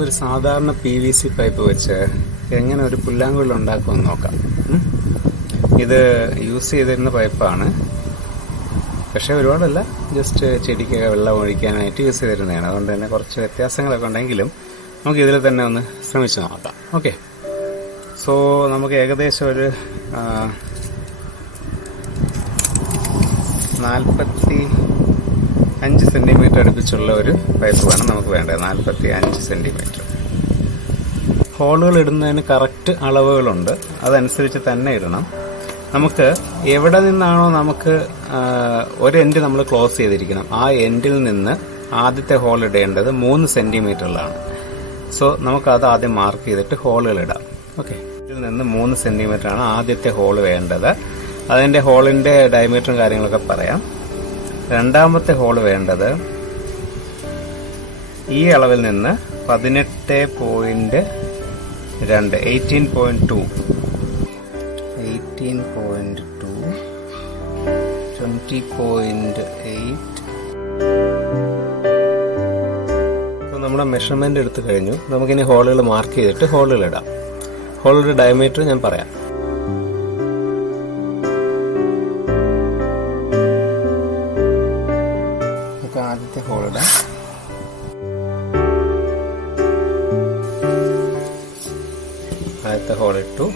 നമുക്കൊരു സാധാരണ PVC pipe വെച്ച് എങ്ങനെ ഒരു പുല്ലാങ്കുഴൽ ഉണ്ടാക്കുമെന്ന് നോക്കാം. ഇത് യൂസ് ചെയ്തിരുന്ന പൈപ്പാണ്, പക്ഷെ ഒരുപാടല്ല, ജസ്റ്റ് ചെടിക്ക് വെള്ളം ഒഴിക്കാനായിട്ട് യൂസ് ചെയ്തിരുന്നതാണ്. അതുകൊണ്ട് തന്നെ കുറച്ച് വ്യത്യാസങ്ങളൊക്കെ ഉണ്ടെങ്കിലും നമുക്ക് ഇതിൽ തന്നെ ഒന്ന് ശ്രമിച്ചു നോക്കാം. ഓക്കെ, സോ നമുക്ക് ഏകദേശം ഒരു 45 സെൻറ്റിമീറ്റർ അടുപ്പിച്ചുള്ള ഒരു പൈപ്പ് വേണം നമുക്ക് വേണ്ടത്. 45 സെൻറ്റിമീറ്റർ. ഹോളുകൾ ഇടുന്നതിന് കറക്റ്റ് അളവുകളുണ്ട്, അതനുസരിച്ച് തന്നെ ഇടണം. നമുക്ക് എവിടെ നിന്നാണോ നമുക്ക് ഒരു എൻഡ് നമ്മൾ ക്ലോസ് ചെയ്തിരിക്കണം, ആ എൻഡിൽ നിന്ന് ആദ്യത്തെ ഹോൾ ഇടേണ്ടത് 3 സെൻറ്റിമീറ്ററിലാണ്. സോ നമുക്കത് ആദ്യം മാർക്ക് ചെയ്തിട്ട് ഹോളുകൾ ഇടാം. ഓക്കെ, ഇതിൽ നിന്ന് 3 സെൻറ്റിമീറ്ററാണ് ആദ്യത്തെ ഹോൾ വേണ്ടത്. അതിൻ്റെ ഹോളിൻ്റെ ഡയമീറ്ററും കാര്യങ്ങളൊക്കെ പറയാം. രണ്ടാമത്തെ ഹോൾ വേണ്ടത് ഈ അളവിൽ നിന്ന് 18.2 18.2 20.8. നമ്മുടെ മെഷർമെന്റ് എടുത്തു കഴിഞ്ഞു. നമുക്കിനി ഹോളുകൾ മാർക്ക് ചെയ്തിട്ട് ഹോളുകൾ ഇടാം. ഹോളുടെ ഡയമീറ്റർ ഞാൻ പറയാം. നമുക്ക് ആദ്യത്തെ ഹോൾ ഇടാം. ആദ്യത്തെ ഹോൾ ഇട്ടു.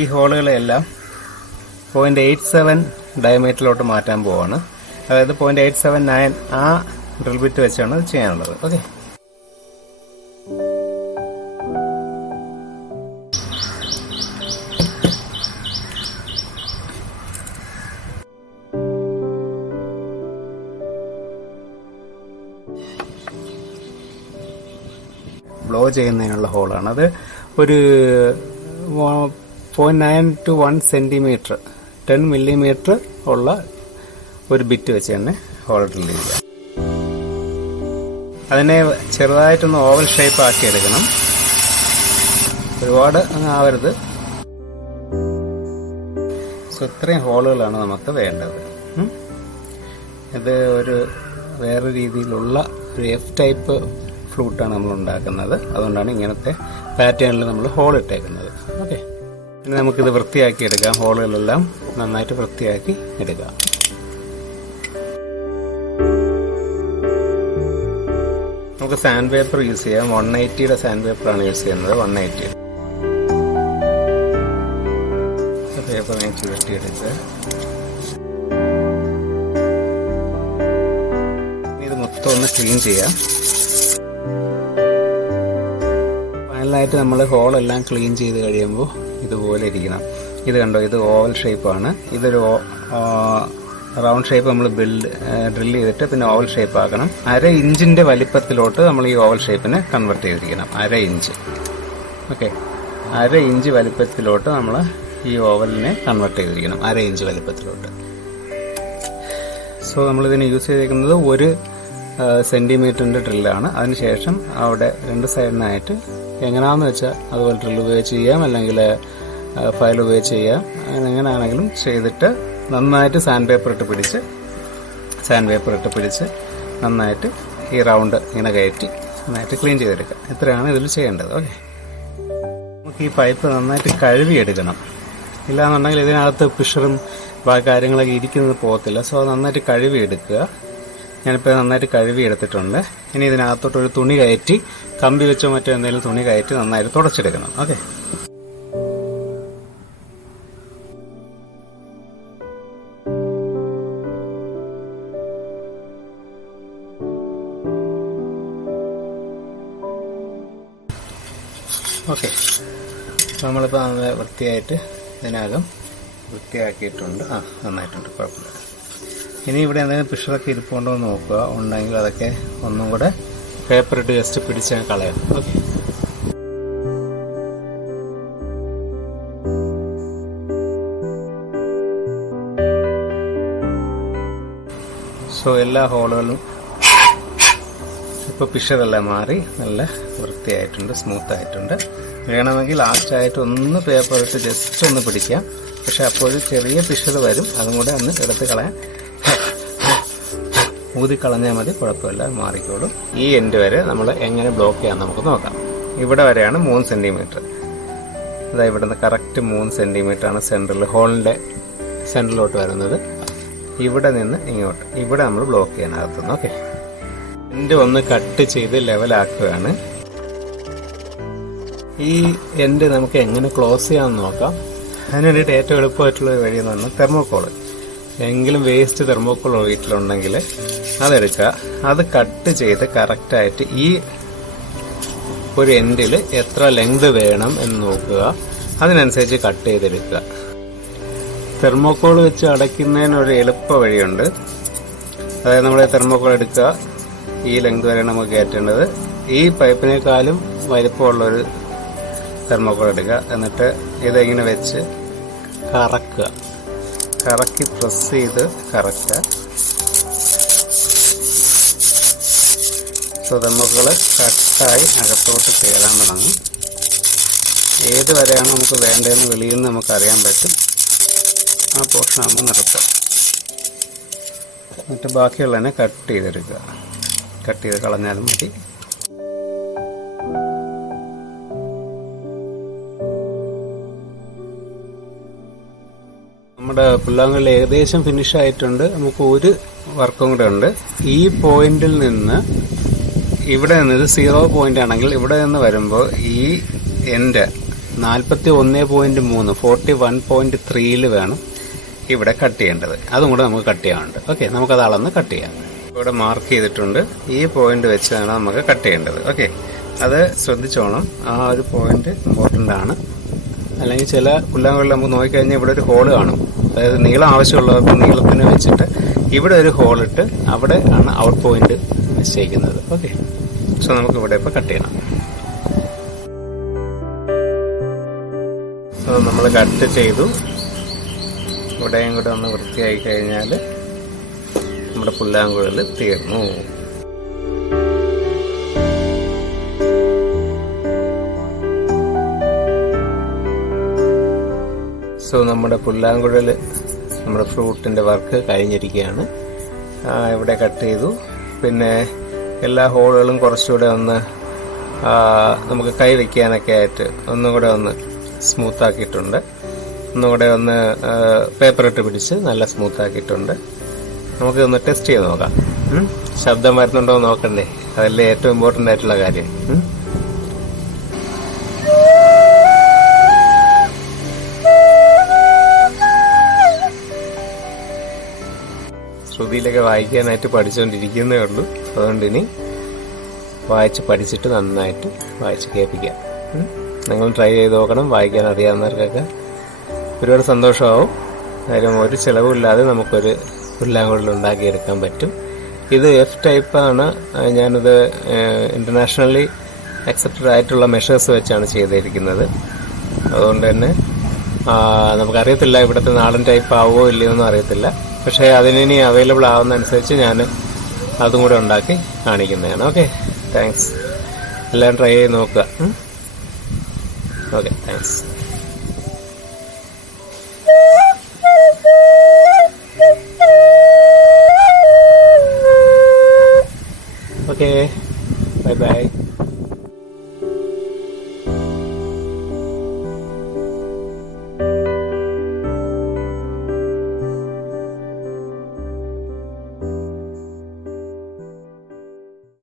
ഈ ഹോളുകളെല്ലാം 0.87 ഡയമീറ്ററിലോട്ട് മാറ്റാൻ പോവാണ്. അതായത് 0.879 ആ ഡ്രിൽ ബിറ്റ് വെച്ചാണ് ഇത് ചെയ്യാനുള്ളത്. ഓക്കെ, ബ്ലോ ചെയ്യുന്നതിനുള്ള ഹോളാണ് അത്. ഒരു 0.9 to 1 സെൻറ്റിമീറ്റർ 10 മില്ലിമീറ്റർ ഉള്ള ഒരു ബിറ്റ് വെച്ച് തന്നെ ഹോൾ ഡ്രിൽ ചെയ്യുക. അതിനെ ചെറുതായിട്ടൊന്ന് ഓവൽ ഷേപ്പ് ആക്കി എടുക്കണം, ഒരുപാട് അങ്ങ് ആവരുത്. സോ ഇത്രയും ഹോളുകളാണ് നമുക്ക് വേണ്ടത്. ഇത് ഒരു വേറെ രീതിയിലുള്ള ഒരു എഫ് ടൈപ്പ് ഫ്ലൂട്ടാണ് നമ്മൾ ഉണ്ടാക്കുന്നത്. അതുകൊണ്ടാണ് ഇങ്ങനത്തെ പാറ്റേണിൽ നമ്മൾ ഹോൾ ഇട്ടേക്കുന്നത്. ഓക്കെ, ഇനി നമുക്കിത് വൃത്തിയാക്കി എടുക്കാം. ഹോളുകളെല്ലാം നന്നായിട്ട് വൃത്തിയാക്കി എടുക്കാം. നമുക്ക് സാൻഡ് പേപ്പർ യൂസ് ചെയ്യാം. 180യുടെ സാൻഡ് പേപ്പറാണ് യൂസ് ചെയ്യുന്നത്. 180 പേപ്പർ ചുരുട്ടിയെടുക്കുക. ഇത് മൊത്തം ഒന്ന് ക്ലീൻ ചെയ്യാം. ഫൈനലായിട്ട് നമ്മൾ ഹോളെല്ലാം ക്ലീൻ ചെയ്ത് കഴിയുമ്പോൾ ഇതുപോലെ ഇരിക്കണം. ഇത് കണ്ടോ, ഇത് ഓവൽ ഷേപ്പാണ്. ഇതൊരു റൗണ്ട് ഷേപ്പ് നമ്മൾ ഡ്രിൽ ചെയ്തിട്ട് പിന്നെ ഓവൽ ഷേപ്പ് ആക്കണം. 1/2 ഇഞ്ചിന്റെ വലിപ്പത്തിലോട്ട് നമ്മൾ ഈ ഓവൽ ഷേപ്പിനെ കൺവെർട്ട് ചെയ്തിരിക്കണം. 1/2 ഇഞ്ച്. ഓക്കെ, 1/2 ഇഞ്ച് വലിപ്പത്തിലോട്ട് നമ്മൾ ഈ ഓവലിനെ കൺവെർട്ട് ചെയ്തിരിക്കണം. 1/2 ഇഞ്ച് വലിപ്പത്തിലോട്ട്. സോ നമ്മളിതിന് യൂസ് ചെയ്തിരിക്കുന്നത് 1 സെൻറ്റിമീറ്ററിന്റെ ഡ്രില്ലാണ്. അതിനുശേഷം അവിടെ 2 സൈഡിനായിട്ട് എങ്ങനെയാണെന്ന് വെച്ചാൽ അതുപോലെ ഡ്രിൽ ഉപയോഗിച്ച് ചെയ്യാം, അല്ലെങ്കിൽ ഫയൽ ഉപയോഗിച്ച് ചെയ്യാം. എങ്ങനെയാണെങ്കിലും ചെയ്തിട്ട് നന്നായിട്ട് സാൻഡ് പേപ്പർ ഇട്ട് പിടിച്ച് നന്നായിട്ട് ഈ റൗണ്ട് ഇങ്ങനെ കയറ്റി നന്നായിട്ട് ക്ലീൻ ചെയ്തെടുക്കാം. ഇത്രയാണ് ഇതിൽ ചെയ്യേണ്ടത്. ഓക്കെ, നമുക്ക് ഈ പൈപ്പ് നന്നായിട്ട് കഴുകിയെടുക്കണം. ഇല്ലാന്നുണ്ടെങ്കിൽ ഇതിനകത്ത് പിഷറും കാര്യങ്ങളൊക്കെ ഇരിക്കുന്നത് പോകത്തില്ല. സോ നന്നായിട്ട് കഴുകിയെടുക്കുക. ഞാനിപ്പോൾ നന്നായിട്ട് കഴുകിയെടുത്തിട്ടുണ്ട്. ഇനി ഇതിനകത്തോട്ട് ഒരു തുണി കയറ്റി, കമ്പി വെച്ചോ മറ്റോ എന്തെങ്കിലും തുണി കയറ്റി നന്നായിട്ട് തുടച്ചെടുക്കണം. ഓക്കെ, ഓക്കെ, നമ്മളിപ്പോൾ നല്ല വൃത്തിയായിട്ട് ഇതിനകം വൃത്തിയാക്കിയിട്ടുണ്ട്. നന്നായിട്ടുണ്ട്, കുഴപ്പമില്ല. ഇനി ഇവിടെ എന്തെങ്കിലും പിഷറൊക്കെ ഇരിപ്പുണ്ടോ എന്ന് നോക്കുക. ഉണ്ടെങ്കിൽ അതൊക്കെ ഒന്നും കൂടെ പേപ്പർ ഇട്ട് ജസ്റ്റ് പിടിച്ച് കളയാം. ഓക്കെ, സോ എല്ലാ ഹോളുകളും ഇപ്പോൾ പിശറെല്ലാം മാറി നല്ല വൃത്തിയായിട്ടുണ്ട്, സ്മൂത്ത് ആയിട്ടുണ്ട്. വേണമെങ്കിൽ ലാസ്റ്റായിട്ട് ഒന്ന് പേപ്പർ ഇട്ട് ജസ്റ്റ് ഒന്ന് പിടിക്കാം. പക്ഷെ അപ്പോൾ ചെറിയ പിശർ വരും, അതും കൂടെ ഒന്ന് എടുത്ത് കളയാൻ ഊതിക്കളഞ്ഞാൽ മതി, കുഴപ്പമില്ല, മാറിക്കോളും. ഈ എൻഡ് വരെ നമ്മൾ എങ്ങനെ ബ്ലോക്ക് ചെയ്യാൻ നമുക്ക് നോക്കാം. ഇവിടെ വരെയാണ് 3 സെൻറ്റിമീറ്റർ. അതായത് ഇവിടെ നിന്ന് കറക്റ്റ് 3 സെൻറ്റിമീറ്ററാണ് സെൻറ്ററിൽ, ഹോളിൻ്റെ സെൻറ്ററിലോട്ട് വരുന്നത്. ഇവിടെ നിന്ന് ഇങ്ങോട്ട് ഇവിടെ നമ്മൾ ബ്ലോക്ക് ചെയ്യാനകത്തുനിന്ന്. ഓക്കെ, എൻഡ് ഒന്ന് കട്ട് ചെയ്ത് ലെവലാക്കുകയാണ്. ഈ എൻഡ് നമുക്ക് എങ്ങനെ ക്ലോസ് ചെയ്യാമെന്ന് നോക്കാം. അതിന് വേണ്ടിയിട്ട് ഏറ്റവും എളുപ്പമായിട്ടുള്ള ഒരു വഴി എന്ന് പറഞ്ഞാൽ തെർമോക്കോൾ. എങ്കിലും വേസ്റ്റ് തെർമോക്കോൾ വീട്ടിലുണ്ടെങ്കിൽ അതെടുക്കുക. അത് കട്ട് ചെയ്ത് കറക്റ്റായിട്ട് ഈ ഒരു എൻഡിൽ എത്ര ലെങ്ത് വേണം എന്ന് നോക്കുക. അതിനനുസരിച്ച് കട്ട് ചെയ്തെടുക്കുക. തെർമോക്കോൾ വെച്ച് അടയ്ക്കുന്നതിനൊരു എളുപ്പ വഴിയുണ്ട്. അതായത് നമ്മൾ തെർമോക്കോൾ എടുക്കുക, ഈ ലെങ്ത് വരെയാണ് നമുക്ക് കയറ്റേണ്ടത്. ഈ പൈപ്പിനേക്കാളും വലിപ്പമുള്ളൊരു തെർമോക്കോൾ എടുക്കുക. എന്നിട്ട് ഇതെങ്ങനെ വെച്ച് കറക്കുക, കറക്കി പ്രസ് ചെയ്ത് കറക്കുക. സോ തെർമോക്കോൾ കട്ടായി അകത്തോട്ട് കയറാൻ തുടങ്ങും. ഏത് വരെയാണ് നമുക്ക് വേണ്ടതെന്ന് വെളിയിൽ നിന്ന് നമുക്ക് അറിയാൻ പറ്റും. ആ പോർഷൻ ആകുമ്പോൾ നിർത്തുക. എന്നിട്ട് ബാക്കിയുള്ളതിനെ കട്ട് ചെയ്തെടുക്കുക. കട്ട് ചെയ്ത് കളഞ്ഞാലും മതി. നമ്മുടെ പുല്ലാങ്കുഴൽ ഏകദേശം ഫിനിഷ് ആയിട്ടുണ്ട്. നമുക്ക് ഒരു വർക്കും കൂടെ ഉണ്ട്. ഈ പോയിന്റിൽ നിന്ന് ഇവിടെ നിന്ന്, ഇത് 0 പോയിന്റ് ആണെങ്കിൽ ഇവിടെ നിന്ന് വരുമ്പോൾ ഈ എൻഡ് 41.3 41.3 വേണം ഇവിടെ കട്ട് ചെയ്യേണ്ടത്. അതും കൂടെ നമുക്ക് കട്ട് ചെയ്യാനുണ്ട്. ഓക്കെ, നമുക്കത് അളന്ന് കട്ട് ചെയ്യാം. ഇവിടെ മാർക്ക് ചെയ്തിട്ടുണ്ട്. ഈ പോയിന്റ് വെച്ചാണ് നമുക്ക് കട്ട് ചെയ്യേണ്ടത്. ഓക്കെ, അത് ശ്രദ്ധിച്ചോണം. ആ ഒരു പോയിന്റ് ഇമ്പോർട്ടൻ്റ് ആണ്. അല്ലെങ്കിൽ ചില പുല്ലാങ്കുഴലിൽ നമുക്ക് നോക്കിക്കഴിഞ്ഞാൽ ഇവിടെ ഒരു ഹോള് കാണും. അതായത് നീളം ആവശ്യമുള്ളവർക്ക് നീളത്തിന് വെച്ചിട്ട് ഇവിടെ ഒരു ഹോളിട്ട് അവിടെ ആണ് ഔട്ട് പോയിന്റ് നിശ്ചയിക്കുന്നത്. ഓക്കെ, സോ നമുക്ക് ഇവിടെ ഇപ്പോൾ കട്ട് ചെയ്യണം. സോ നമ്മൾ കട്ട് ചെയ്തു. ഇവിടെയും കൂടെ ഒന്ന് വൃത്തിയായി കഴിഞ്ഞാൽ നമ്മുടെ പുല്ലാങ്കുഴൽ തീർന്നു. സോ നമ്മുടെ പുല്ലാങ്കുഴൽ, നമ്മുടെ ഫ്ലൂട്ടിൻ്റെ വർക്ക് കഴിഞ്ഞിരിക്കുകയാണ്. ഇവിടെ കട്ട് ചെയ്തു. പിന്നെ എല്ലാ ഹോളുകളും കുറച്ചുകൂടെ ഒന്ന് നമുക്ക് കൈ വയ്ക്കാനൊക്കെ ആയിട്ട് ഒന്നുകൂടെ ഒന്ന് സ്മൂത്താക്കിയിട്ടുണ്ട്. ഒന്നുകൂടെ ഒന്ന് പേപ്പർ ഇട്ട് പിടിച്ച് നല്ല സ്മൂത്താക്കിയിട്ടുണ്ട്. നമുക്ക് ഒന്ന് ടെസ്റ്റ് ചെയ്ത് നോക്കാം. ശബ്ദം വരുന്നുണ്ടോ എന്ന് നോക്കണ്ടേ? അതല്ലേ ഏറ്റവും ഇമ്പോർട്ടൻ്റ് ആയിട്ടുള്ള കാര്യം. ശ്രുതിയിലൊക്കെ വായിക്കാനായിട്ട് പഠിച്ചുകൊണ്ടിരിക്കുന്നേ ഉള്ളൂ. അതുകൊണ്ട് ഇനി വായിച്ച് പഠിച്ചിട്ട് നന്നായിട്ട് വായിച്ച് കേൾപ്പിക്കാം. നിങ്ങൾ ട്രൈ ചെയ്ത് നോക്കണം. വായിക്കാൻ അറിയാവുന്നവർക്കൊക്കെ ഒരുപാട് സന്തോഷമാവും. കാര്യം ഒരു ചിലവുമില്ലാതെ നമുക്കൊരു പുല്ലാങ്കുഴൽ ഉണ്ടാക്കിയെടുക്കാൻ പറ്റും. ഇത് F ടൈപ്പാണ്. ഞാനിത് ഇൻ്റർനാഷണലി അക്സെപ്റ്റഡ് ആയിട്ടുള്ള മെഷേഴ്സ് വെച്ചാണ് ചെയ്തിരിക്കുന്നത്. അതുകൊണ്ട് തന്നെ നമുക്കറിയത്തില്ല ഇവിടുത്തെ നാടൻ ടൈപ്പ് ആവുമോ ഇല്ലയോ എന്നും അറിയത്തില്ല. പക്ഷേ അതിനി അവൈലബിൾ ആവുന്ന അനുസരിച്ച് ഞാൻ അതും കൂടെ ഉണ്ടാക്കി കാണിക്കുന്നതാണ്. Okay, thanks. എല്ലാം ട്രൈ ചെയ്ത് നോക്കുക. Okay, thanks. Okay, bye bye.